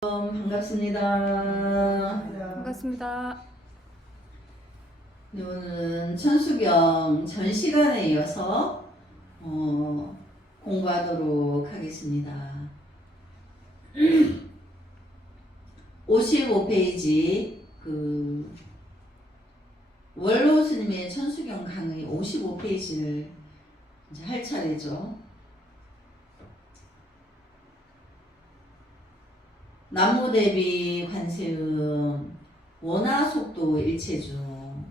반갑습니다. 반갑습니다. 네, 오늘은 천수경 전 시간에 이어서 공부하도록 하겠습니다. 55페이지 원로 스님의 천수경 강의 55페이지를 이제 할 차례죠. 나무대비 관세음 원화속도 일체중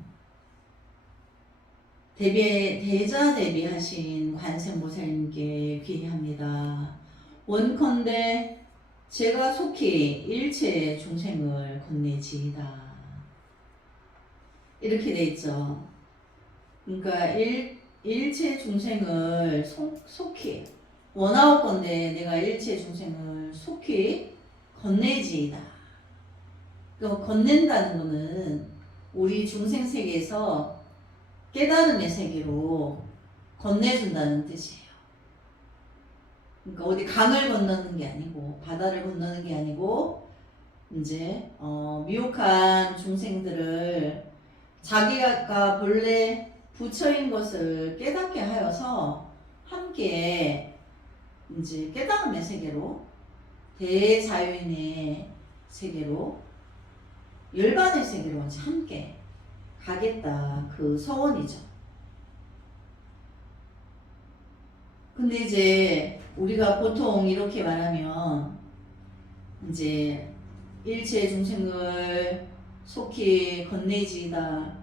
대자 대비하신 관세음보살님께 귀의합니다. 원컨대 제가 속히 일체 중생을 건네지이다. 이렇게 돼 있죠. 그러니까 일체 중생을 속히 원하옵건대 내가 일체 중생을 속히 건네지이다. 건넨다는 것은 우리 중생 세계에서 깨달음의 세계로 건네준다는 뜻이에요. 그러니까 어디 강을 건너는 게 아니고 바다를 건너는 게 아니고 이제 미혹한 중생들을 자기가 본래 부처인 것을 깨닫게 하여서 함께 이제 깨달음의 세계로 대자유인의 세계로 열반의 세계로 이제 함께 가겠다, 그 서원이죠. 근데 이제 우리가 보통 이렇게 말하면 이제 일체 중생을 속히 건네지이다.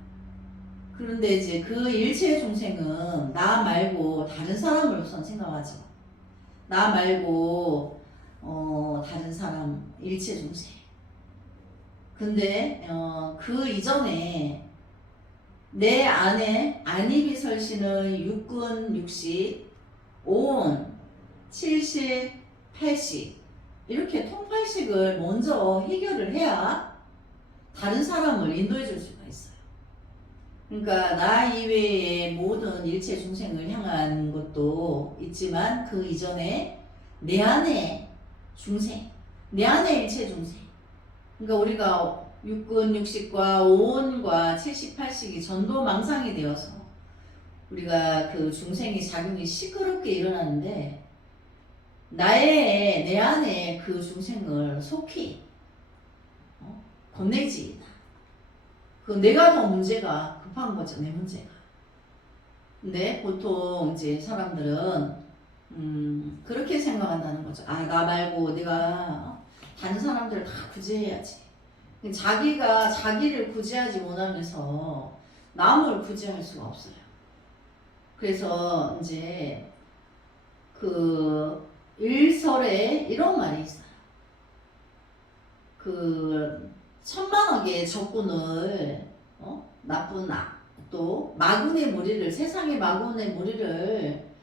그런데 이제 그 일체 중생은 나 말고 다른 사람을 우선 생각하죠. 나 말고 다른 사람, 일체 중생. 근데 그 이전에 내 안에 안입이 설시는 육근, 육식, 오온, 칠식, 팔식 이렇게 통팔식을 먼저 해결을 해야 다른 사람을 인도해 줄 수가 있어요. 그러니까 나 이외의 모든 일체 중생을 향한 것도 있지만 그 이전에 내 안에 중생, 내 안에 일체 중생. 그러니까 우리가 육근, 육식과 오온과 칠식, 팔식이 전도망상이 되어서 우리가 그 중생의 작용이 시끄럽게 일어나는데 내 안에 그 중생을 속히 건네지이다. 그 내가 더 문제가 급한 거죠, 내 문제가. 근데 보통 이제 사람들은 그렇게 생각한다는 거죠. 아, 나 말고 내가 다른 사람들을 다 구제해야지. 자기가 자기를 구제하지 못하면서 남을 구제할 수가 없어요. 그래서 이제 그 일설에 이런 말이 있어요. 그 천만억의 적군을 나쁜 또 마군의 무리를, 세상의 마군의 무리를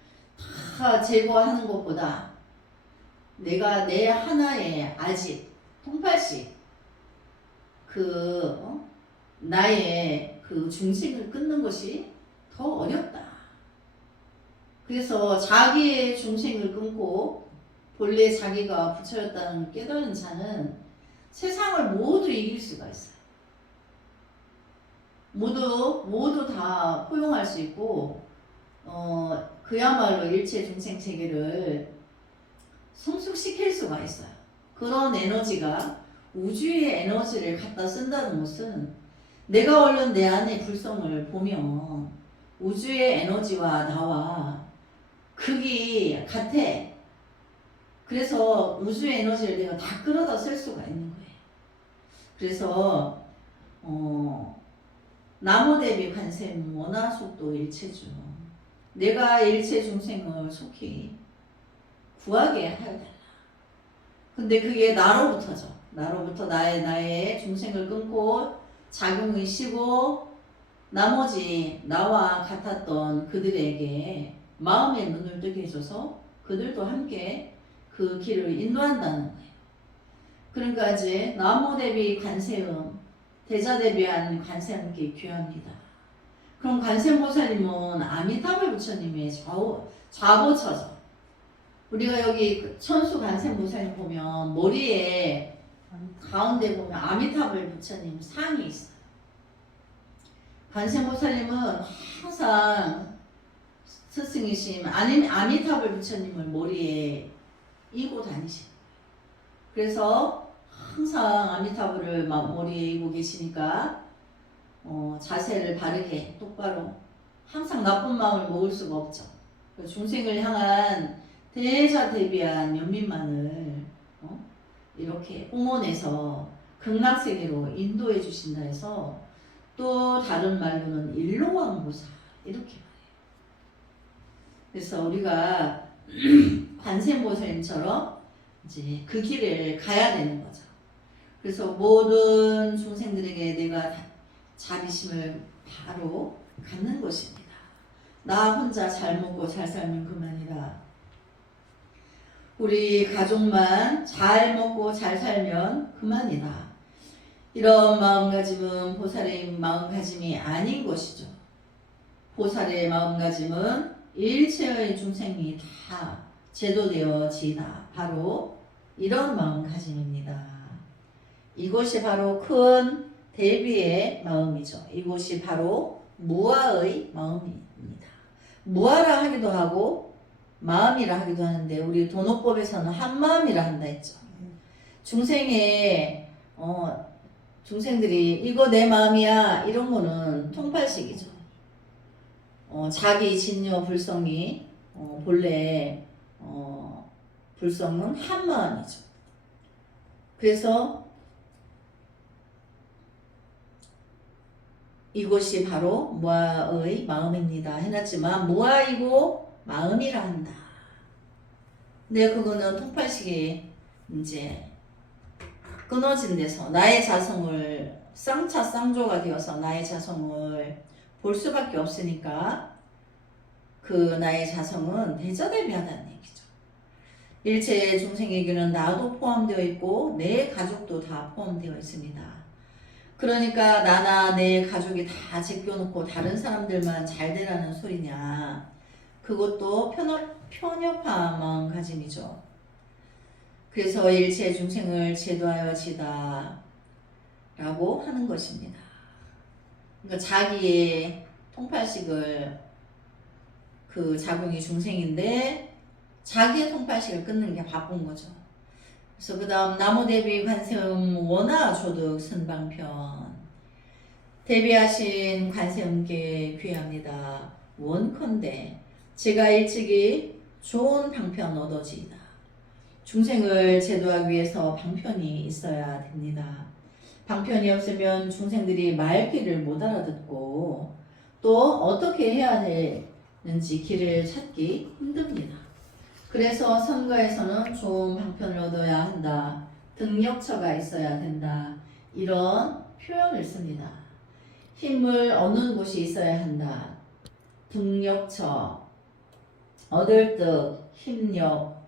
다 제거하는 것보다 내가 내 하나의 아집, 통팔식 나의 그 중생을 끊는 것이 더 어렵다. 그래서 자기의 중생을 끊고 본래 자기가 부처였다는 깨달은 자는 세상을 모두 이길 수가 있어요. 모두 다 포용할 수 있고 그야말로 일체 중생 세계를 성숙시킬 수가 있어요. 그런 에너지가 우주의 에너지를 갖다 쓴다는 것은 내가 얼른 내 안의 불성을 보면 우주의 에너지와 나와 극이 같아. 그래서 우주의 에너지를 내가 다 끌어다 쓸 수가 있는 거예요. 그래서 나무대비 관세음 원화속도 일체중 내가 일체 중생을 속히 구하게 하여달라. 근데 그게 나로부터죠. 나로부터 나의 중생을 끊고 작용이 쉬고 나머지 나와 같았던 그들에게 마음의 눈을 뜨게 해줘서 그들도 함께 그 길을 인도한다는 거예요. 그러니까 이제 나무대비 관세음, 대자대비한 관세음께 귀합니다. 그럼 관세음보살님은 아미타불 부처님의 좌보처죠. 우리가 여기 천수관세음보살님 보면 머리에 가운데 보면 아미타불 부처님 상이 있어요. 관세음보살님은 항상 스승이신 아미타불 부처님을 머리에 이고 다니셔요. 그래서 항상 아미타불을 머리에 이고 계시니까 자세를 바르게 똑바로 항상 나쁜 마음을 먹을 수가 없죠. 중생을 향한 대자대비한 연민만을 이렇게 옹원해서 극락세계로 인도해 주신다 해서 또 다른 말로는 일로왕보살 이렇게 말해요. 그래서 우리가 관세음보살님처럼 이제 그 길을 가야 되는 거죠. 그래서 모든 중생들에게 내가 자비심을 바로 갖는 것입니다. 나 혼자 잘 먹고 잘 살면 그만이라. 우리 가족만 잘 먹고 잘 살면 그만이다. 이런 마음가짐은 보살의 마음가짐이 아닌 것이죠. 보살의 마음가짐은 일체의 중생이 다 제도되어지다. 바로 이런 마음가짐입니다. 이것이 바로 큰 대비의 마음이죠. 이것이 바로 무아의 마음입니다. 무아라 하기도 하고 마음이라 하기도 하는데 우리 도노법에서는 한마음이라 한다 했죠. 중생들이 이거 내 마음이야 이런 거는 통팔식이죠. 자기 진여 불성이 본래 불성은 한마음이죠. 그래서 이것이 바로 무아의 마음입니다 해놨지만 무아이고 마음이라 한다. 근데 그거는 통팔식이 이제 끊어진 데서 나의 자성을 쌍조가 되어서 나의 자성을 볼 수밖에 없으니까 그 나의 자성은 대자대비하다는 얘기죠. 일체 중생에게는 나도 포함되어 있고 내 가족도 다 포함되어 있습니다. 그러니까 나나 내 가족이 다 제껴놓고 다른 사람들만 잘 되라는 소리냐. 그것도 편협한 마음가짐이죠. 그래서 일체 중생을 제도하여지다 라고 하는 것입니다. 그러니까 자기의 통팔식을 그 작용이 중생인데 자기의 통팔식을 끊는 게 바쁜 거죠. 그래서 그 다음 나무대비 관세음 원하조득 선방편 대비하신 관세음께 귀합니다. 원컨대 제가 일찍이 좋은 방편 얻어지이다. 중생을 제도하기 위해서 방편이 있어야 됩니다. 방편이 없으면 중생들이 말귀를 못 알아듣고 또 어떻게 해야 되는지 길을 찾기 힘듭니다. 그래서 선가에서는 좋은 방편을 얻어야 한다. 등력처가 있어야 된다. 이런 표현을 씁니다. 힘을 얻는 곳이 있어야 한다. 등력처, 얻을 듯, 힘력,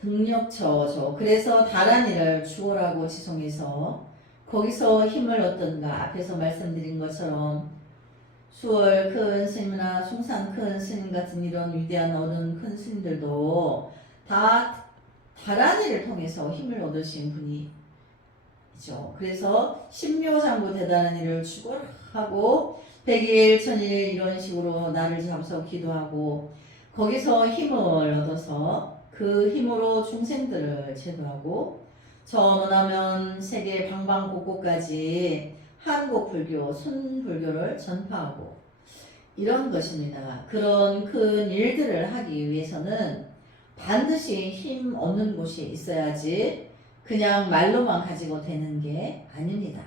등력처죠. 그래서 다란이를 주어라고 지송해서 거기서 힘을 얻던가 앞에서 말씀드린 것처럼 수월 큰 스님이나 숭산 큰 스님 같은 이런 위대한 어른 큰 스님들도 다 다란이를 통해서 힘을 얻으신 분이죠. 그래서 신묘장구 대단한 일을 추구하고 100일, 1000일 이런 식으로 나를 잡아서 기도하고 거기서 힘을 얻어서 그 힘으로 중생들을 제도하고 저 머나면 세계 방방곡곡까지 한국불교, 순불교를 전파하고 이런 것입니다. 그런 큰 일들을 하기 위해서는 반드시 힘 얻는 곳이 있어야지 그냥 말로만 가지고 되는 게 아닙니다.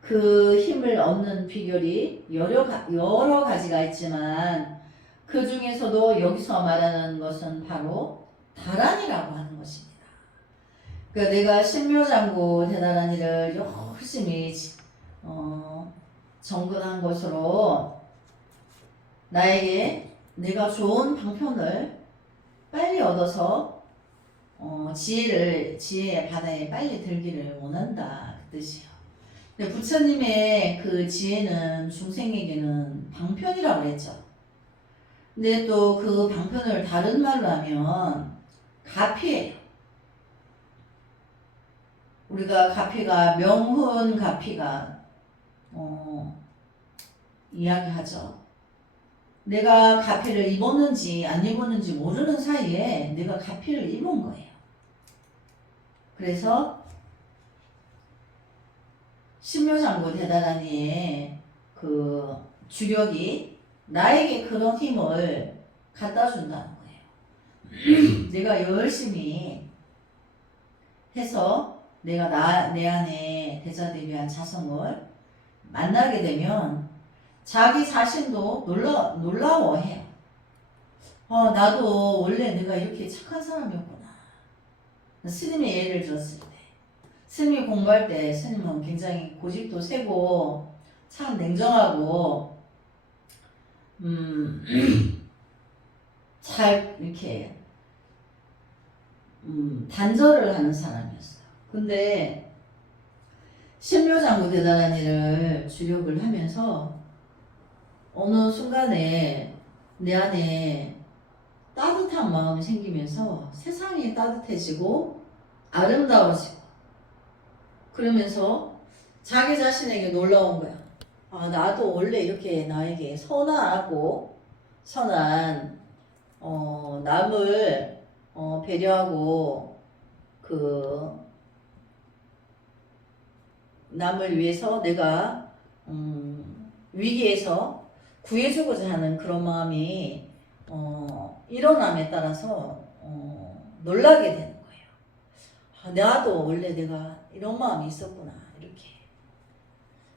그 힘을 얻는 비결이 여러 가지가 있지만 그 중에서도 여기서 말하는 것은 바로 다란이라고 하는 것입니다. 그러니까 내가 신묘장구 대단한 일을 열심히 정근한 것으로 나에게 내가 좋은 방편을 빨리 얻어서 지혜의 바다에 빨리 들기를 원한다 그 뜻이에요. 근데 부처님의 그 지혜는 중생에게는 방편이라고 그랬죠. 근데 또 그 방편을 다른 말로 하면 가피예요. 우리가 가피가 명훈 가피가 이야기하죠. 내가 가피를 입었는지 안 입었는지 모르는 사이에 내가 가피를 입은 거예요. 그래서 신묘장구 대다라니의 그 주력이 나에게 그런 힘을 갖다 준다는 거예요. 내가 열심히 해서 내가 내 안에 대자대비한 자성을 만나게 되면 자기 자신도 놀라워해요. 나도 원래 내가 이렇게 착한 사람이었구나. 스님의 예를 들었을 때, 스님이 공부할 때 스님은 굉장히 고집도 세고 참 냉정하고 잘 이렇게 단절을 하는 사람이었어요. 근데 신묘장구 대다라니를 주력을 하면서 어느 순간에 내 안에 따뜻한 마음이 생기면서 세상이 따뜻해지고 아름다워지고 그러면서 자기 자신에게 놀라운 거야. 나도 원래 이렇게 나에게 선하고 선한 남을 배려하고 그 남을 위해서 내가 위기에서 구해주고자 하는 그런 마음이 일어남에 따라서 놀라게 되는 거예요. 나도 원래 내가 이런 마음이 있었구나 이렇게.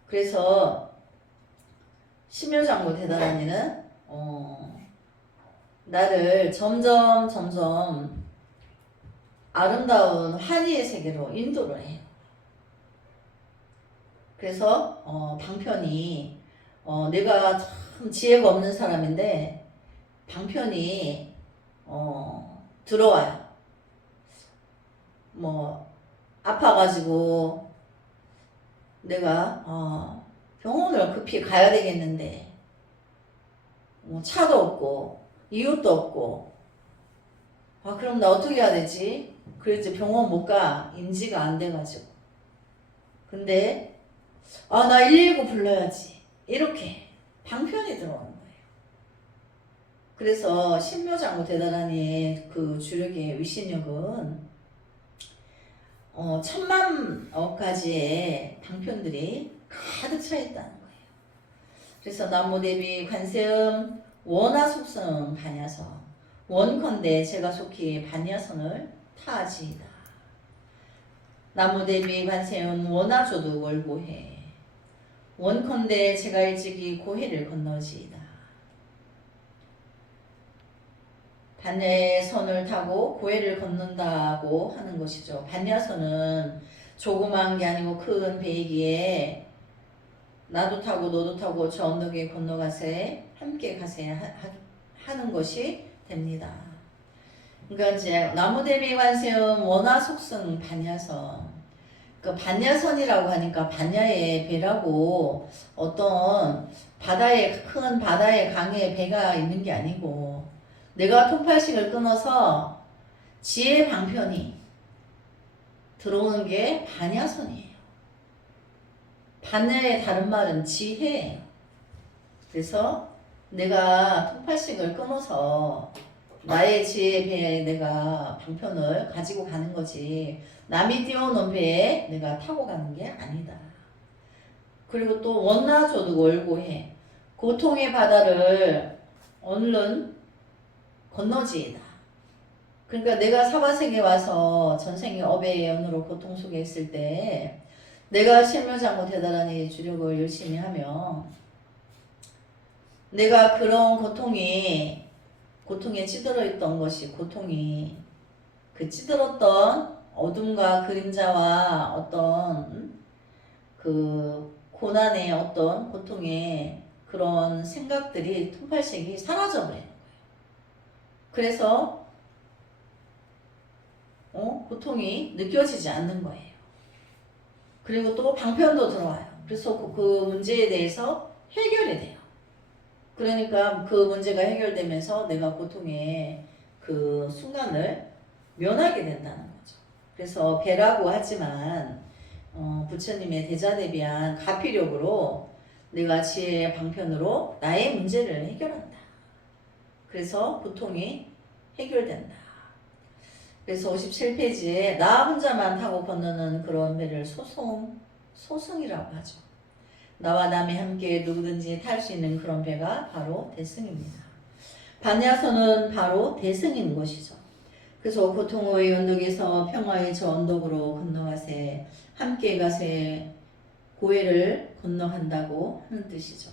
그래서 신묘장구 대다라니는 나를 점점 아름다운 환희의 세계로 인도를 해요. 그래서 방편이 내가 참 지혜가 없는 사람인데 방편이 들어와요. 뭐 아파가지고 내가 병원을 급히 가야 되겠는데 차도 없고 이웃도 없고 그럼 나 어떻게 해야 되지? 그래서 병원 못 가. 인지가 안 돼가지고. 근데 나 119 불러야지. 이렇게 방편이 들어오는 거예요. 그래서 신묘장구 대다라니의 그 주력의 위신력은 1000만가지의 방편들이 가득 차 있다는 거예요. 그래서 남모대비 관세음 원하속성 반야선 원컨대 제가 속히 반야선을 타지이다. 남모대비 관세음 원하조도 월고해 원컨대 제가 일찍이 고해를 건너지이다. 반야선을 타고 고해를 건넌다고 하는 것이죠. 반야선은 조그만 게 아니고 큰 배이기에 나도 타고 너도 타고 저 언덕에 건너가세 함께 가세 하는 것이 됩니다. 그러니까 이제 나무대비 관세음 원화속성 반야선. 그 반야선이라고 하니까 반야의 배라고 어떤 큰 바다의 강에 배가 있는 게 아니고 내가 통팔식을 끊어서 지혜 방편이 들어오는 게 반야선이에요. 반야의 다른 말은 지혜예요. 그래서 내가 통팔식을 끊어서 나의 지혜 배에 내가 방편을 가지고 가는 거지 남이 띄워놓은 배에 내가 타고 가는 게 아니다. 그리고 또 원나조도 월고해 고통의 바다를 얼른 건너지이다. 그러니까 내가 사바세계에 와서 전생의 업의 연으로 고통 속에 있을 때 내가 신묘장구 대다라니 주력을 열심히 하면 내가 그런 고통에 찌들어 있던 것이 고통이 그 찌들었던 어둠과 그림자와 어떤 그 고난의 어떤 고통의 그런 생각들이 통팔색이 사라져 버려요. 그래서 고통이 느껴지지 않는 거예요. 그리고 또 방편도 들어와요. 그래서 그 문제에 대해서 해결이 돼요. 그러니까 그 문제가 해결되면서 내가 고통의 그 순간을 면하게 된다는 거죠. 그래서 배라고 하지만 부처님의 대자대비한 가피력으로 내가 지혜의 방편으로 나의 문제를 해결한다. 그래서 고통이 해결된다. 그래서 57페이지에 나 혼자만 타고 건너는 그런 배를 소승이라고 하죠. 나와 남이 함께 누구든지 탈 수 있는 그런 배가 바로 대승입니다. 반야선은 바로 대승인 것이죠. 그래서 고통의 언덕에서 평화의 저 언덕으로 건너가세, 함께 가세, 고해를 건너간다고 하는 뜻이죠.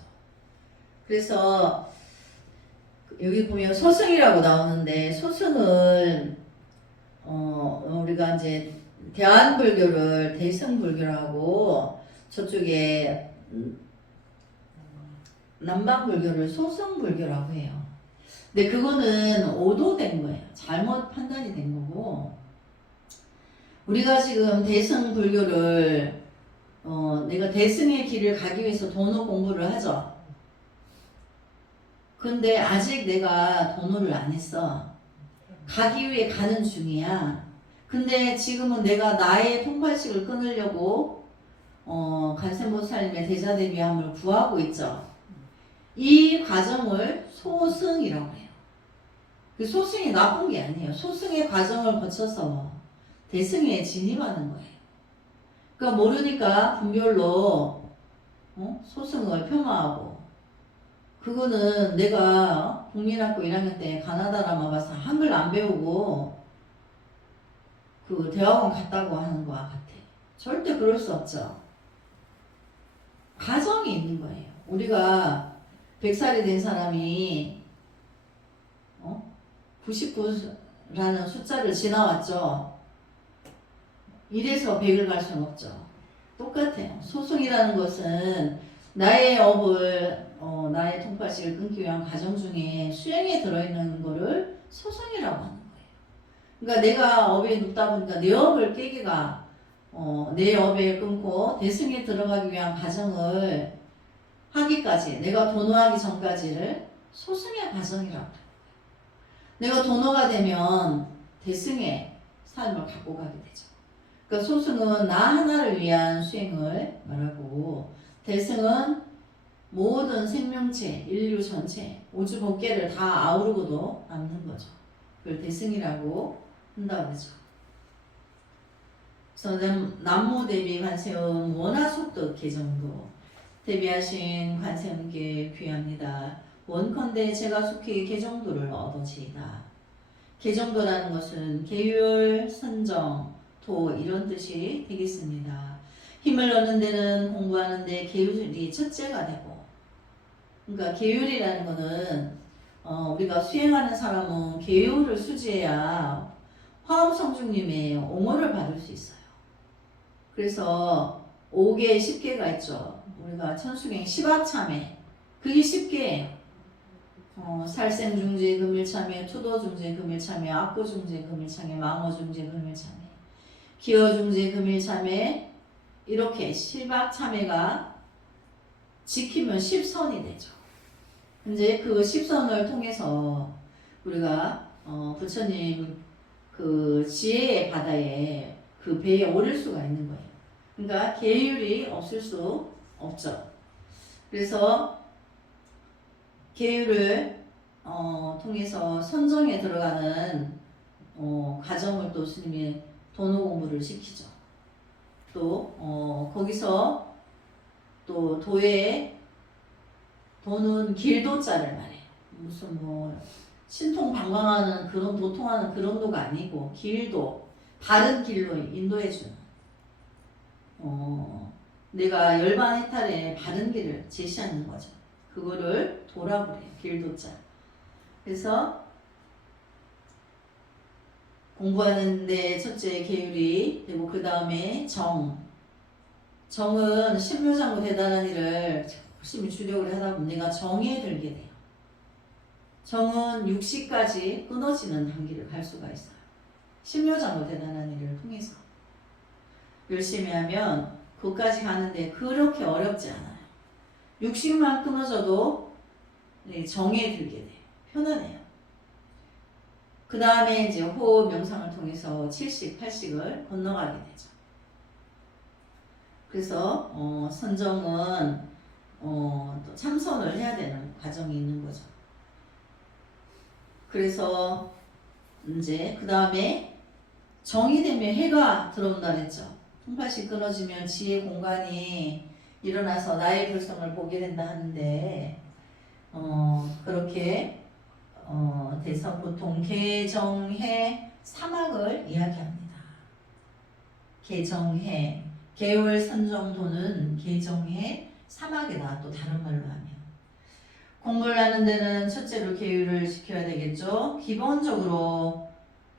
그래서 여기 보면 소승이라고 나오는데, 소승은 우리가 이제 대한불교를 대승불교라고, 저쪽에 남방불교를 소승불교라고 해요. 근데 그거는 오도된 거예요. 잘못 판단이 된 거고, 우리가 지금 대승불교를 내가 대승의 길을 가기 위해서 도노 공부를 하죠. 근데 아직 내가 도노를 안 했어. 가기 위해 가는 중이야. 근데 지금은 내가 나의 통발식을 끊으려고 간센보살님의 대자대비함을 구하고 있죠. 이 과정을 소승이라고 해요. 그 소승이 나쁜 게 아니에요. 소승의 과정을 거쳐서 대승에 진입하는 거예요. 그러니까 모르니까 분별로 소승을 폄하하고, 그거는 내가 국민학교 1학년 때 가나다라마 가서 한글 안 배우고 그 대학원 갔다고 하는 거와 같아. 절대 그럴 수 없죠. 과정이 있는 거예요. 우리가 100살이 된 사람이 99라는 숫자를 지나왔죠. 이래서 100을 갈 수는 없죠. 똑같아요. 소승이라는 것은 나의 업을 나의 통발식을 끊기 위한 과정 중에 수행에 들어있는 거를 소승이라고 하는 거예요. 그러니까 내가 업에 눕다 보니까 내 업을 깨기가 내 업에 끊고 대승에 들어가기 위한 과정을 하기까지, 내가 도노하기 전까지를 소승의 과정이라고 해요. 내가 도노가 되면 대승의 삶을 갖고 가게 되죠. 그러니까 소승은 나 하나를 위한 수행을 말하고, 대승은 모든 생명체, 인류 전체, 우주 법계를 다 아우르고도 남는 거죠. 그걸 대승이라고 한다고 하죠. 그래서 남모 대비 관세음 원하속득 개정도, 대비하신 관세음께 귀합니다. 원컨대 제가 속히 개정도를 얻어지이다. 개정도라는 것은 계율, 선정, 도 이런 뜻이 되겠습니다. 힘을 얻는 데는 공부하는 데 계율이 첫째가 되고, 그러니까 계율이라는 것은 우리가 수행하는 사람은 계율을 수지해야 화엄성중님의 옹호를 받을 수 있어요. 그래서 5개, 10개가 있죠. 우리가 천수경 10합참회, 그게 10개예요. 살생중재 금일참회, 투도중재 금일참회, 악고중재 금일참회, 망어중재 금일참회, 기어중재 금일참회, 이렇게 10합참회가 지키면 10선이 되죠. 이제 그 10선을 통해서 우리가 부처님 그 지혜의 바다에 그 배에 오를 수가 있는 거예요. 그러니까 계율이 없을 수 없죠. 그래서 계율을 통해서 선정에 들어가는 과정을 또 스님이 도노 공부를 시키죠. 또 거기서 또 도에, 도는 길도자를 말해요. 무슨 뭐 신통방광하는 그런 도통하는 그런 도가 아니고 길도, 바른 길로 인도해 주는, 내가 열반 해탈의 바른 길을 제시하는 거죠. 그거를 도라고 그래요. 길도자. 그래서 공부하는데 첫째 계율이 되고, 그 다음에 정은 신묘장구 대단한 일을 열심히 주력을 하다 보면 내가 정에 들게 돼요. 정은 육시까지 끊어지는 단계를 갈 수가 있어요. 신묘장구 대단한 일을 통해서 열심히 하면 그까지 가는데 그렇게 어렵지 않아요. 육식만 끊어져도 정에 들게 돼요. 편안해요. 그 다음에 이제 호흡 명상을 통해서 7식, 8식을 건너가게 되죠. 그래서 선정은 또 참선을 해야 되는 과정이 있는 거죠. 그래서 이제 그 다음에 정이 되면 해가 들어온다 그랬죠. 통팔씩 끊어지면 지혜 공간이 일어나서 나의 불성을 보게 된다 하는데 그렇게 돼서 보통 개정해 사막을 이야기합니다. 개정해 개월 선정도는 개정해 사막이다. 또 다른 말로 하면 공부를 하는 데는 첫째로 계율을 지켜야 되겠죠. 기본적으로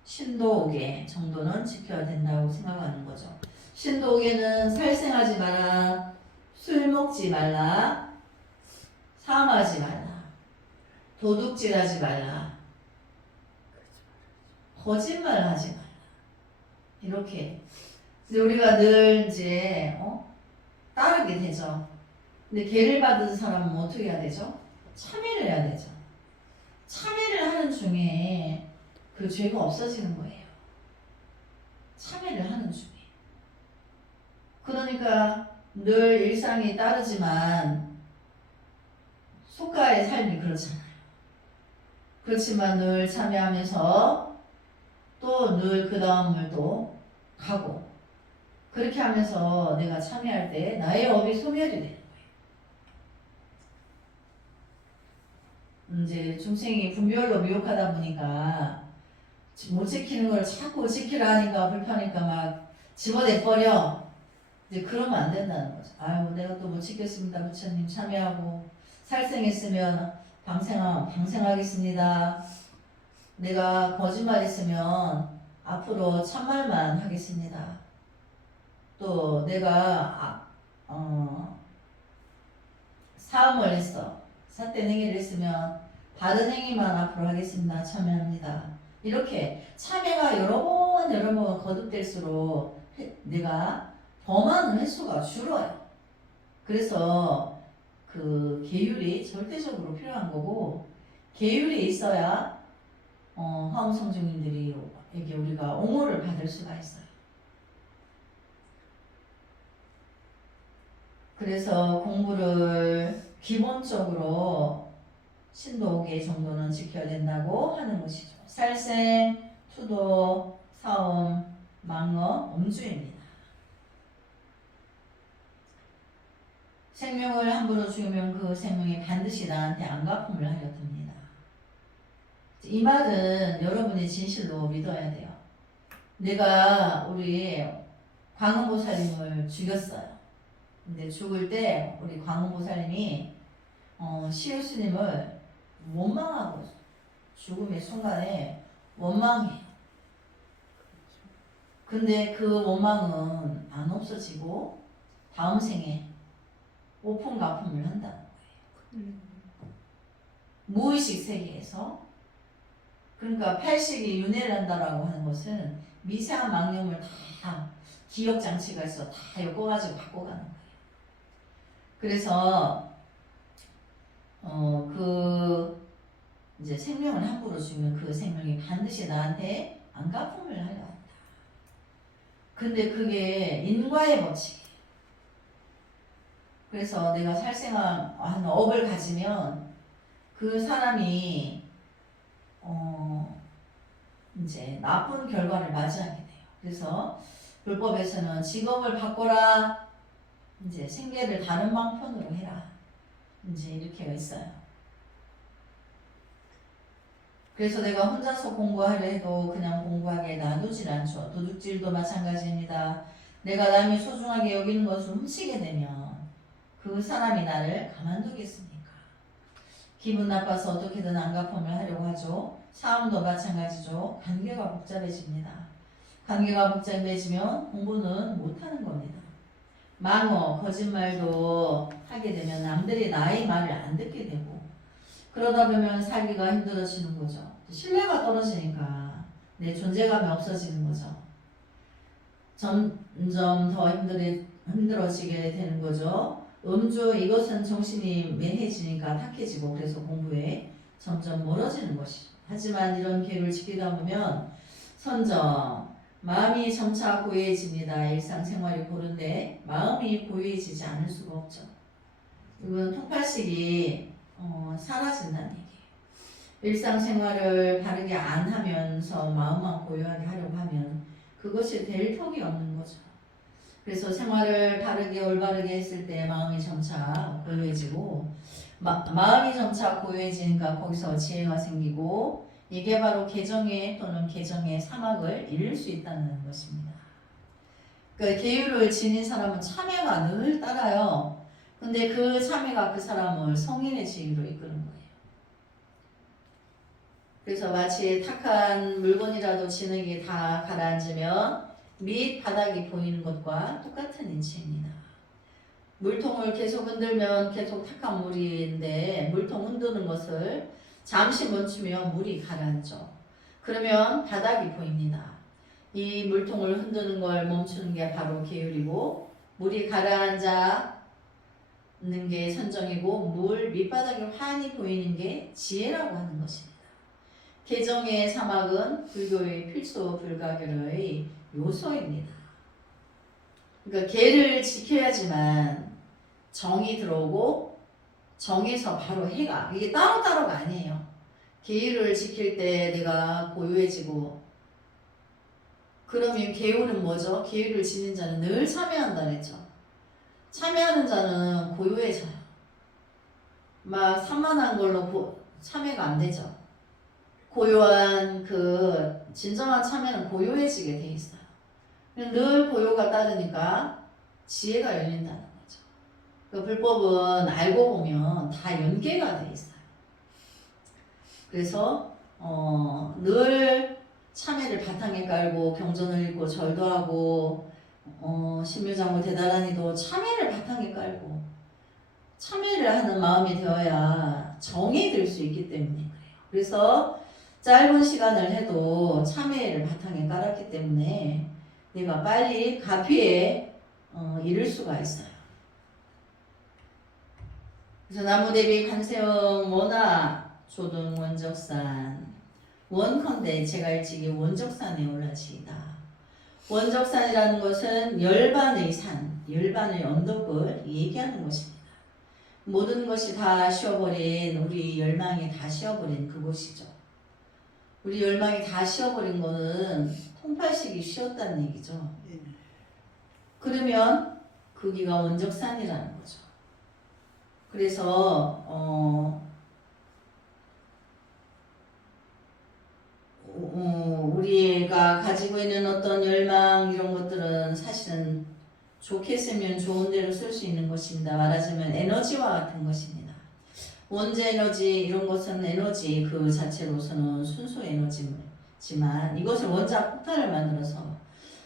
신도 5개 정도는 지켜야 된다고 생각하는 거죠. 신도 5개는 살생하지 마라, 술 먹지 말라, 사음하지 말라, 도둑질하지 말라, 거짓말하지 말라. 이렇게. 근데 우리가 늘 이제 따르게 되죠. 근데 계를 받은 사람은 어떻게 해야 되죠? 참회를 해야 되죠. 참회를 하는 중에 그 죄가 없어지는 거예요. 참회를 하는 중에. 그러니까 늘 일상이 따르지만 속가의 삶이 그렇잖아요. 그렇지만 늘 참회하면서 또 늘 그 다음을 또 가고 그렇게 하면서 내가 참여할 때 나의 업이 소멸이 되는 거예요. 이제 중생이 분별로 미혹하다 보니까 못 지키는 걸 자꾸 지키라 하니까 불편하니까 막 집어내버려. 이제 그러면 안 된다는 거죠. 아유, 내가 또 못 지켰습니다. 부처님 참여하고 살생했으면 방생하겠습니다. 내가 거짓말했으면 앞으로 참말만 하겠습니다. 또 내가 사음을 했어. 삿된 행위를 했으면 바른 행위만 앞으로 하겠습니다. 참여합니다. 이렇게 참여가 여러 번 거듭될수록 내가 범하는 횟수가 줄어요. 그래서 그 계율이 절대적으로 필요한 거고 계율이 있어야 화엄성중님들에게 우리가 옹호를 받을 수가 있어요. 그래서 공부를 기본적으로 신도 5개 정도는 지켜야 된다고 하는 것이죠. 살생, 투도, 사음, 망어, 음주입니다. 생명을 함부로 죽이면 그 생명이 반드시 나한테 안갚음을 하려 듭니다. 이 말은 여러분이 진실로 믿어야 돼요. 내가 우리 광음보살님을 죽였어요. 근데 죽을 때 우리 광음보살님이 시우스님을 원망하고 죽음의 순간에 원망해요. 근데 그 원망은 안 없어지고 다음 생에 오픈가품을 한다는 거예요. 무의식 세계에서. 그러니까 팔식이 윤회를 한다라고 하는 것은 미세한 망념을 다 기억장치가 있어 다 엮어가지고 갖고 가는 거예요. 그래서 이제 생명을 함부로 주면 그 생명이 반드시 나한테 안갚음을 하려 한다. 근데 그게 인과의 법칙이에요. 그래서 내가 살생한 업을 가지면 그 사람이 이제 나쁜 결과를 맞이하게 돼요. 그래서 불법에서는 직업을 바꿔라, 이제 생계를 다른 방편으로 해라, 이제 이렇게 있어요. 그래서 내가 혼자서 공부하려 해도 그냥 공부하게 놔두질 않죠. 도둑질도 마찬가지입니다. 내가 남이 소중하게 여기는 것을 훔치게 되면 그 사람이 나를 가만두겠습니까? 기분 나빠서 어떻게든 안갚음을 하려고 하죠. 사음도 마찬가지죠. 관계가 복잡해집니다. 관계가 복잡해지면 공부는 못하는 겁니다. 망어, 거짓말도 하게 되면 남들이 나의 말을 안 듣게 되고 그러다 보면 살기가 힘들어지는 거죠. 신뢰가 떨어지니까 내 존재감이 없어지는 거죠. 점점 더 힘들어지게 되는 거죠. 음주, 이것은 정신이 매해지니까 탁해지고 그래서 공부에 점점 멀어지는 것이죠. 하지만 이런 계율을 지키다 보면 선정, 마음이 점차 고요해집니다. 일상생활이 고른데 마음이 고요해지지 않을 수가 없죠. 이건 통팔식이 사라진다는 얘기예요. 일상생활을 바르게 안 하면서 마음만 고요하게 하려고 하면 그것이 될 턱이 없는 거죠. 그래서 생활을 바르게 올바르게 했을 때 마음이 점차 고요해지고 마음이 점차 고요해지니까 거기서 지혜가 생기고 이게 바로 개정의 또는 개정의 사막을 이룰 수 있다는 것입니다. 그러니까 계율을 지닌 사람은 참회가 늘 따라요. 근데 그 참회가 그 사람을 성인의 지위로 이끄는 거예요. 그래서 마치 탁한 물건이라도 진흙이 다 가라앉으면 밑 바닥이 보이는 것과 똑같은 인치입니다. 물통을 계속 흔들면 계속 탁한 물인데 물통 흔드는 것을 잠시 멈추면 물이 가라앉죠. 그러면 바닥이 보입니다. 이 물통을 흔드는 걸 멈추는 게 바로 계율이고 물이 가라앉아 있는 게 선정이고 물 밑바닥이 환히 보이는 게 지혜라고 하는 것입니다. 개정의 사막은 불교의 필수 불가결의 요소입니다. 그러니까 계를 지켜야지만 정이 들어오고 정에서 바로 해가 이게 따로따로가 아니에요. 계율을 지킬 때 내가 고요해지고 그러면 계율은 뭐죠? 계율을 지닌 자는 늘 참여한다 그랬죠. 참여하는 자는 고요해져요. 막 산만한 걸로 참여가 안 되죠. 고요한 그 진정한 참여는 고요해지게 돼 있어요. 늘 고요가 따르니까 지혜가 열린다는 거죠. 그 불법은 알고 보면 다 연계가 돼 있어요. 그래서 늘 참회를 바탕에 깔고 경전을 읽고 절도 하고 신묘장구 대다라니도 참회를 바탕에 깔고 참회를 하는 마음이 되어야 정이 들 수 있기 때문에 그래요. 그래서 짧은 시간을 해도 참회를 바탕에 깔았기 때문에 내가 빨리 가피에 이를 수가 있어요. 그래서 나무대비 관세음 원화 조등 원적산 원컨대 제가 일찍이 원적산에 올라지이다. 원적산이라는 것은 열반의 산, 열반의 언덕을 얘기하는 것입니다. 모든 것이 다 쉬어버린 우리 열망이 다 쉬어버린 그곳이죠. 우리 열망이 다 쉬어버린 거는 통팔식이 쉬었다는 얘기죠. 그러면 거기가 원적산이라는 거죠. 그래서 우리가 가지고 있는 어떤 열망 이런 것들은 사실은 좋게 쓰면 좋은 대로 쓸 수 있는 것입니다. 말하자면 에너지와 같은 것입니다. 원자 에너지 이런 것은 에너지 그 자체로서는 순수 에너지지만 이것을 원자 폭탄을 만들어서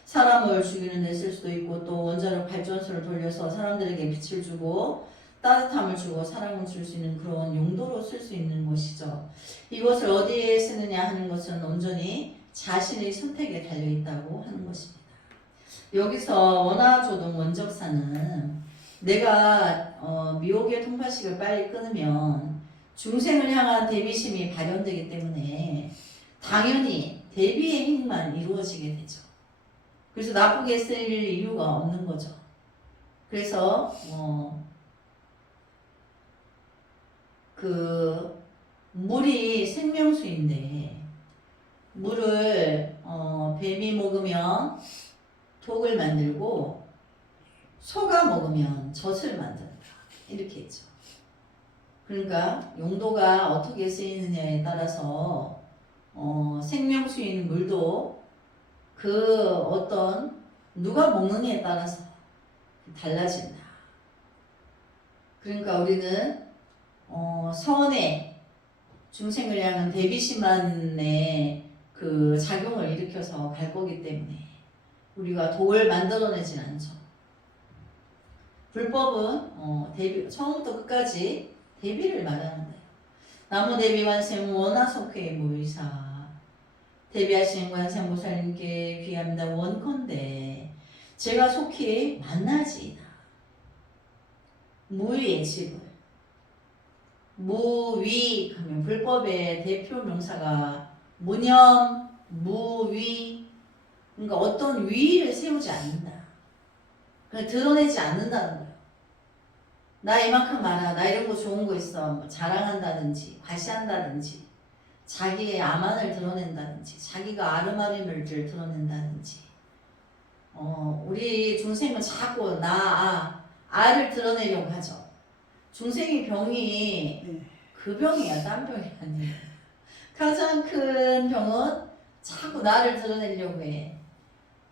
사람을 죽이는 데 쓸 수도 있고 또 원자력 발전소를 돌려서 사람들에게 빛을 주고 따뜻함을 주고 사랑을 줄 수 있는 그런 용도로 쓸 수 있는 것이죠. 이것을 어디에 쓰느냐 하는 것은 온전히 자신의 선택에 달려있다고 하는 것입니다. 여기서 원화조동 원적사는 내가 미혹의 통팔식을 빨리 끊으면 중생을 향한 대비심이 발현되기 때문에 당연히 대비의 힘만 이루어지게 되죠. 그래서 나쁘게 쓸 이유가 없는 거죠. 그래서 그 물이 생명수인데 물을 뱀이 먹으면 독을 만들고 소가 먹으면 젖을 만든다 이렇게 했죠. 그러니까 용도가 어떻게 쓰이느냐에 따라서 생명수인 물도 그 어떤 누가 먹느냐에 따라서 달라진다. 그러니까 우리는 선의 중생을 향한 대비심만의 그 작용을 일으켜서 갈 거기 때문에 우리가 독을 만들어내진 않죠. 불법은 대비, 처음부터 끝까지 대비를 말하는 거예요. 나무 대비 관세음 원화속회 무의사 대비하신 관세 보살님께 귀합니다. 원컨대 제가 속히 만나지이다. 무위의 집을 무위 하면 불법의 대표 명사가 무념, 무위, 그러니까 어떤 위를 세우지 않는다. 그냥 드러내지 않는다는 거예요. 나 이만큼 많아. 나 이런 거 좋은 거 있어. 뭐 자랑한다든지 과시한다든지 자기의 야만을 드러낸다든지 자기가 아름아름을 드러낸다든지 우리 중생은 자꾸 아를 드러내려고 하죠. 중생의 병이 그 병이야. 딴 병이 아니에요. 가장 큰 병은 자꾸 나를 드러내려고 해.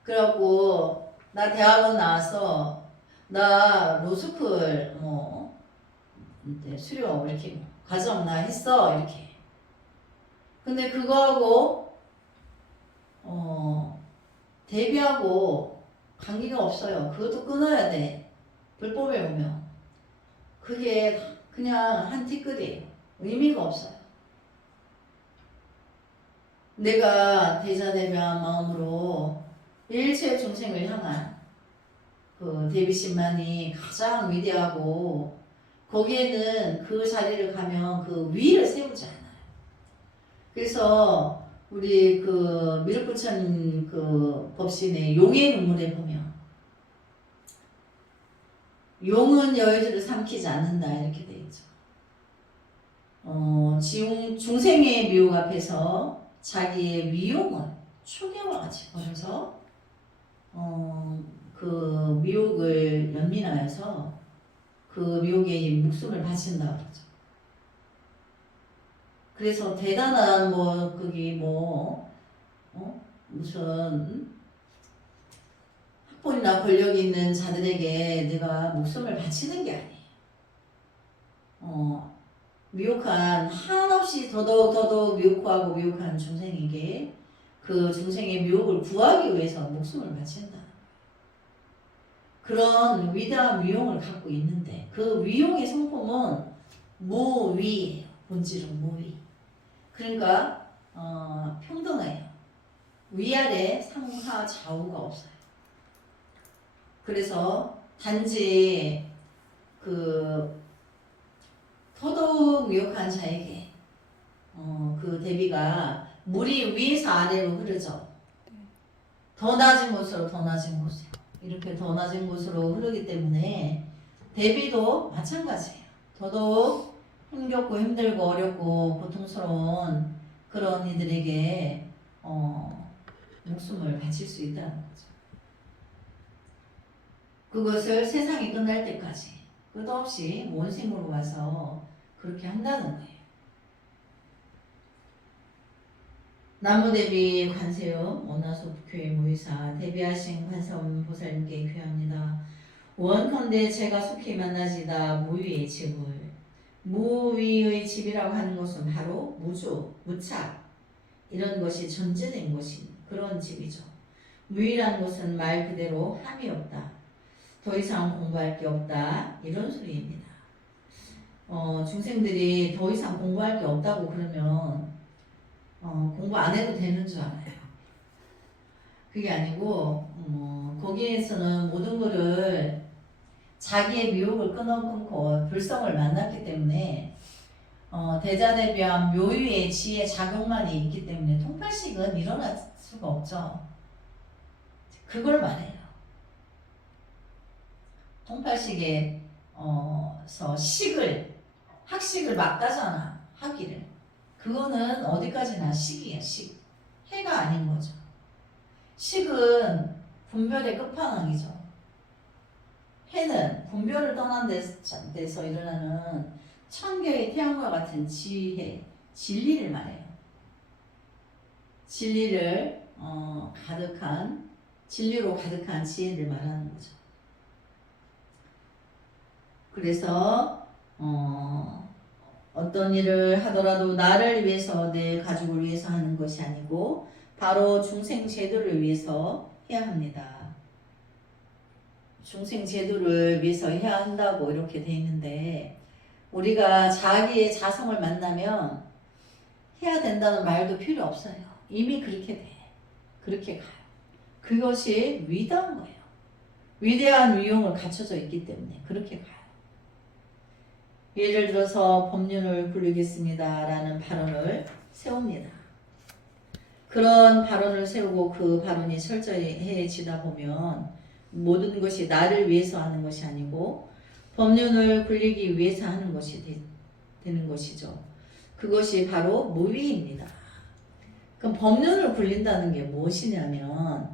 그래갖고 나 대학원 나와서 나 로스쿨 수료 이렇게 과정 나 했어 이렇게. 근데 그거하고 데뷔하고 관계가 없어요. 그것도 끊어야 돼. 불법에 오면 그게 그냥 한 티끌이에요. 의미가 없어요. 내가 대자대비한 마음으로 일체 중생을 향한 그 데뷔심만이 가장 위대하고 거기에는 그 자리를 가면 그 위를 세우지 않아요. 그래서 우리 그 미륵부처님 그 법신의 용의 눈물에 보면 용은 여의주를 삼키지 않는다 이렇게 되어 있죠. 중생의 미혹 앞에서 자기의 위용을 초계와 같이 버려서 그 미혹을 연민하여서 그 미혹에 목숨을 바친다 그러죠. 그래서 대단한 무슨 학벌이나 권력이 있는 자들에게 내가 목숨을 바치는 게 아니에요. 미혹한 한없이 더더욱 미혹하고 미혹한 중생에게 그 중생의 미혹을 구하기 위해서 목숨을 바친다. 그런 위대한 위용을 갖고 있는데 그 위용의 성품은 무위예요. 본질은 무위. 그러니까 평등해요. 위아래 상하 좌우가 없어요. 그래서 단지 그 더더욱 미혹한 자에게 그 대비가 물이 위에서 아래로 흐르죠. 더 낮은 곳으로 더 낮은 곳으로 이렇게 더 낮은 곳으로 흐르기 때문에 대비도 마찬가지예요. 더더욱 힘겹고 힘들고 어렵고 고통스러운 그런 이들에게 목숨을 바칠 수 있다는 거죠. 그것을 세상이 끝날 때까지 끝없이 원생으로 와서 그렇게 한다는 거예요. 남무대비 관세음 원화소교회 모의사 대비하신 관세음 보살님께 귀합니다. 원컨대 제가 속히 만나지다 무위의 집을 무위의 집이라고 하는 것은 바로 무주, 무착 이런 것이 전제된 것인 그런 집이죠. 무위라는 것은 말 그대로 함이 없다. 더 이상 공부할 게 없다. 이런 소리입니다. 중생들이 더 이상 공부할 게 없다고 그러면 공부 안 해도 되는 줄 알아요. 그게 아니고 거기에서는 모든 것을 자기의 미혹을 끊고 불성을 만났기 때문에 대자대비한 묘유의 지혜 작용만이 있기 때문에 통팔식은 일어날 수가 없죠. 그걸 말해요. 통팔식에서 학식을 막 따잖아. 학위를. 그거는 어디까지나 식이야. 식. 해가 아닌 거죠. 식은 분별의 끝판왕이죠. 해는 분별을 떠난 데서 일어나는 천개의 태양과 같은 지혜, 진리를 말해요. 진리를 진리로 가득한 지혜를 말하는 거죠. 그래서 어떤 일을 하더라도 나를 위해서 내 가족을 위해서 하는 것이 아니고 바로 중생 제도를 위해서 해야 합니다. 중생 제도를 위해서 해야 한다고 이렇게 돼 있는데 우리가 자기의 자성을 만나면 해야 된다는 말도 필요 없어요. 이미 그렇게 돼. 그렇게 가요. 그것이 위대한 거예요. 위대한 위용을 갖춰져 있기 때문에 그렇게 가요. 예를 들어서 법륜을 굴리겠습니다 라는 발언을 세웁니다. 그런 발언을 세우고 그 발언이 철저해지다 보면 모든 것이 나를 위해서 하는 것이 아니고 법륜을 굴리기 위해서 하는 것이 되는 것이죠. 그것이 바로 무위입니다. 그럼 법륜을 굴린다는 게 무엇이냐면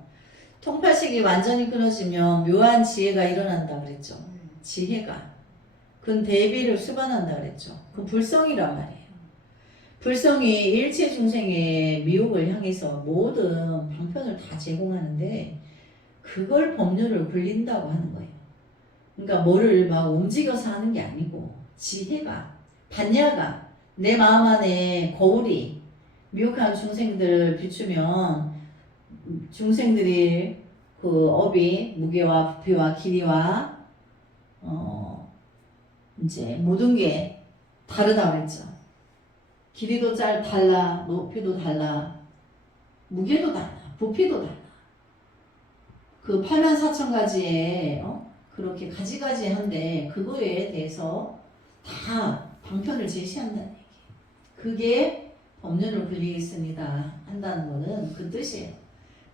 통팔식이 완전히 끊어지면 묘한 지혜가 일어난다 그랬죠. 지혜가. 그건 대비를 수반한다 그랬죠. 그건 불성이란 말이에요. 불성이 일체 중생의 미혹을 향해서 모든 방편을 다 제공하는데 그걸 법륜을 굴린다고 하는 거예요. 그러니까 뭐를 막 움직여서 하는 게 아니고 지혜가, 반야가 내 마음 안에 거울이 미혹한 중생들을 비추면 중생들이 그 업이 무게와 부피와 길이와 이제 모든 게 다르다 그랬죠. 길이도 달라, 높이도 달라, 무게도 달라, 부피도 달라. 그 84,000가지의 그렇게 가지가지한데 그거에 대해서 다 방편을 제시한다는 얘기예요. 그게 법륜을 굴리겠습니다 한다는 거는 그 뜻이에요.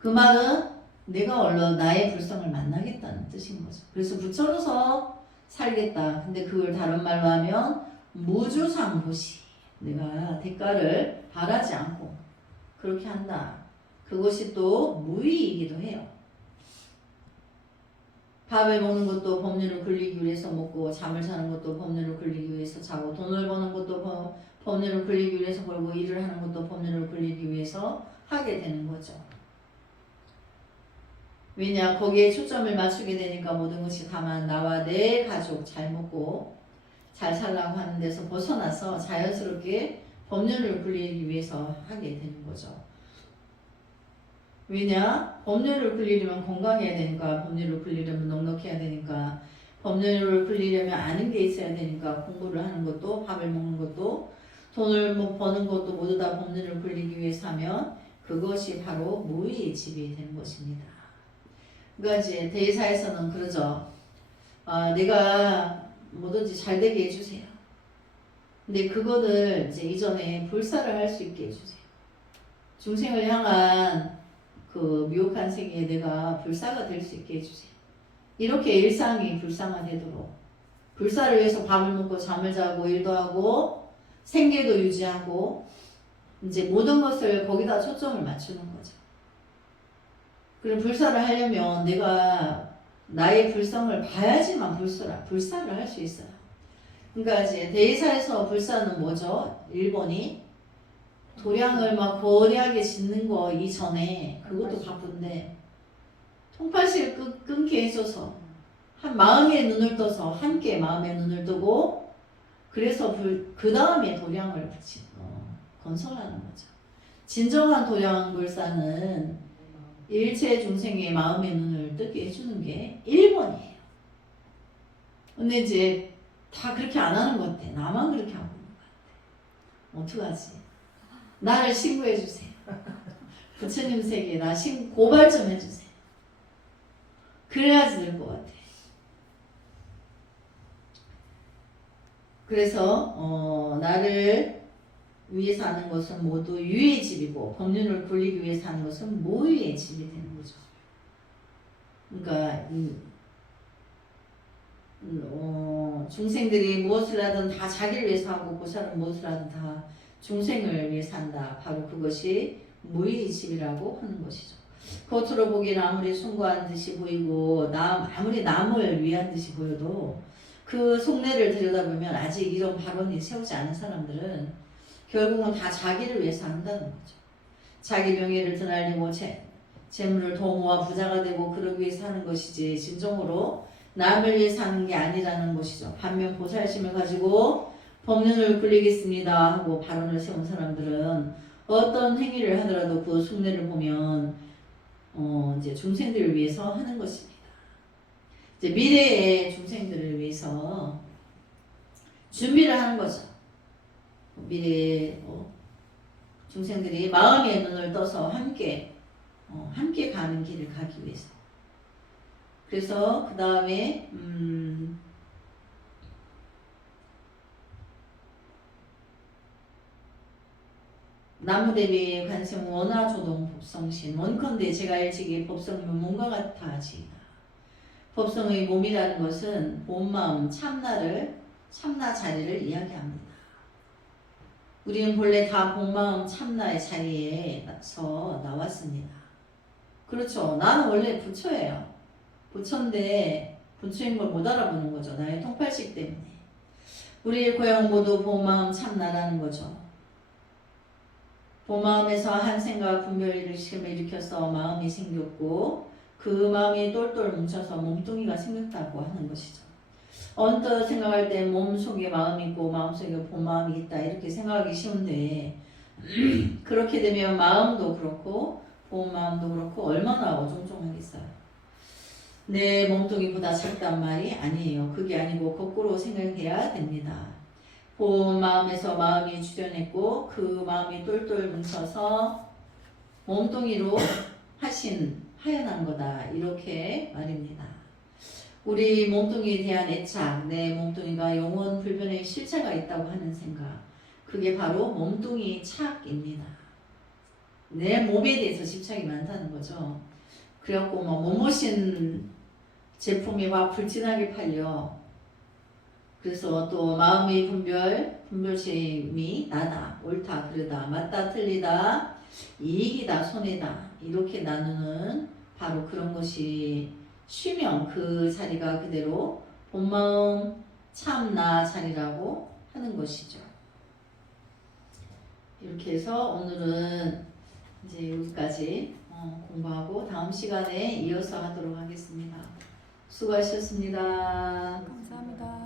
그 말은 내가 얼른 나의 불성을 만나겠다는 뜻인 거죠. 그래서 부처로서 살겠다. 근데 그걸 다른 말로 하면 무주상부시. 내가 대가를 바라지 않고 그렇게 한다. 그것이 또 무의이기도 해요. 밥을 먹는 것도 법륜을 굴리기 위해서 먹고 잠을 자는 것도 법륜을 굴리기 위해서 자고 돈을 버는 것도 법륜을 굴리기 위해서 벌고 일을 하는 것도 법륜을 굴리기 위해서 하게 되는 거죠. 왜냐 거기에 초점을 맞추게 되니까 모든 것이 다만 나와 내 가족 잘 먹고 잘 살라고 하는 데서 벗어나서 자연스럽게 법륜을 굴리기 위해서 하게 되는 거죠. 왜냐? 법륜을 굴리려면 건강해야 되니까, 법륜을 굴리려면 넉넉해야 되니까, 법륜을 굴리려면 아는 게 있어야 되니까 공부를 하는 것도 밥을 먹는 것도 돈을 버는 것도 모두 다 법륜을 굴리기 위해서 하면 그것이 바로 무의의 집이 되는 것입니다. 그러니까 이제 대사에서는 그러죠. 내가 뭐든지 잘 되게 해주세요. 근데 그거를 이제 이전에 불사를 할 수 있게 해주세요. 중생을 향한 그 미혹한 생에 내가 불사가 될 수 있게 해주세요. 이렇게 일상이 불상화되도록 불사를 위해서 밥을 먹고 잠을 자고 일도 하고 생계도 유지하고 이제 모든 것을 거기다 초점을 맞추는 거죠. 그럼 불사를 하려면 내가 나의 불성을 봐야지만 불사를 할 수 있어요. 그러니까 이제 대의사에서 불사는 뭐죠? 1번이 도량을 막 거대하게 짓는 거 이전에 그것도 바쁜데 통팔식을 끊게 해줘서 한 마음의 눈을 떠서 함께 마음의 눈을 뜨고 그래서 그 다음에 도량을 건설하는 거죠. 진정한 도량불사는 일체 중생의 마음의 눈을 뜨게 해주는 게 1번이에요. 근데 이제 다 그렇게 안 하는 것 같아. 나만 그렇게 하고 있는 것 같아. 어떡하지? 나를 신고해 주세요. 부처님 세계에 나 고발 좀 해주세요. 그래야지 될 것 같아. 그래서 나를 위해서 하는 것은 모두 유의 집이고 법륜을 굴리기 위해서 하는 것은 무유의 집이 되는 거죠. 그러니까 중생들이 무엇을 하든 다 자기를 위해서 하고 고사는 무엇을 하든 다 중생을 위해서 한다. 바로 그것이 무의의 집이라고 하는 것이죠. 겉으로 보기에는 아무리 숭고한 듯이 보이고 아무리 남을 위한 듯이 보여도 그 속내를 들여다보면 아직 이런 발언이 세우지 않은 사람들은 결국은 다 자기를 위해서 한다는 거죠. 자기 명예를 드날리고 재물을 더 모아 부자가 되고 그러기 위해서 하는 것이지 진정으로 남을 위해서 하는 게 아니라는 것이죠. 반면 보살심을 가지고 법륜을 굴리겠습니다 하고 발언을 세운 사람들은 어떤 행위를 하더라도 그 속내를 보면 이제 중생들을 위해서 하는 것입니다. 이제 미래의 중생들을 위해서 준비를 하는 거죠. 미래의 중생들이 마음의 눈을 떠서 함께 가는 길을 가기 위해서. 그래서 그 다음에 나무 대비 관심 원화 조동 법성신 원컨대 제가 일찍이 법성이면 몸과 같아지이다. 법성의 몸이라는 것은 본마음 참나 자리를 이야기합니다. 우리는 본래 다 본마음 참나의 자리에서 나왔습니다. 그렇죠. 나는 원래 부처예요. 부처인데 부처인 걸 못 알아보는 거죠. 나의 통팔식 때문에. 우리의 고향 모두 본마음 참나라는 거죠. 본마음에서 한 생각 분별을 일으켜서 마음이 생겼고 그 마음이 똘똘 뭉쳐서 몸뚱이가 생겼다고 하는 것이죠. 언뜻 생각할 때 몸속에 마음이 있고 마음속에 본마음이 있다 이렇게 생각하기 쉬운데 그렇게 되면 마음도 그렇고 본마음도 그렇고 얼마나 어중중하겠어요. 내 몸뚱이보다 작단 말이 아니에요. 그게 아니고 거꾸로 생각해야 됩니다. 본 마음에서 마음이 주전했고 그 마음이 똘똘 뭉쳐서 몸뚱이로 하얀한 거다 이렇게 말입니다. 우리 몸뚱이에 대한 애착, 내 몸뚱이가 영원 불변의 실체가 있다고 하는 생각, 그게 바로 몸뚱이 착입니다. 내 몸에 대해서 집착이 많다는 거죠. 그래갖고 뭐 몸머신 제품이 막 불진하게 팔려. 그래서 또 마음의 분별심이 나다, 옳다, 그르다, 맞다, 틀리다, 이익이다, 손해다 이렇게 나누는 바로 그런 것이 쉬면 그 자리가 그대로 본마음 참나 자리라고 하는 것이죠. 이렇게 해서 오늘은 이제 여기까지 공부하고 다음 시간에 이어서 하도록 하겠습니다. 수고하셨습니다. 감사합니다.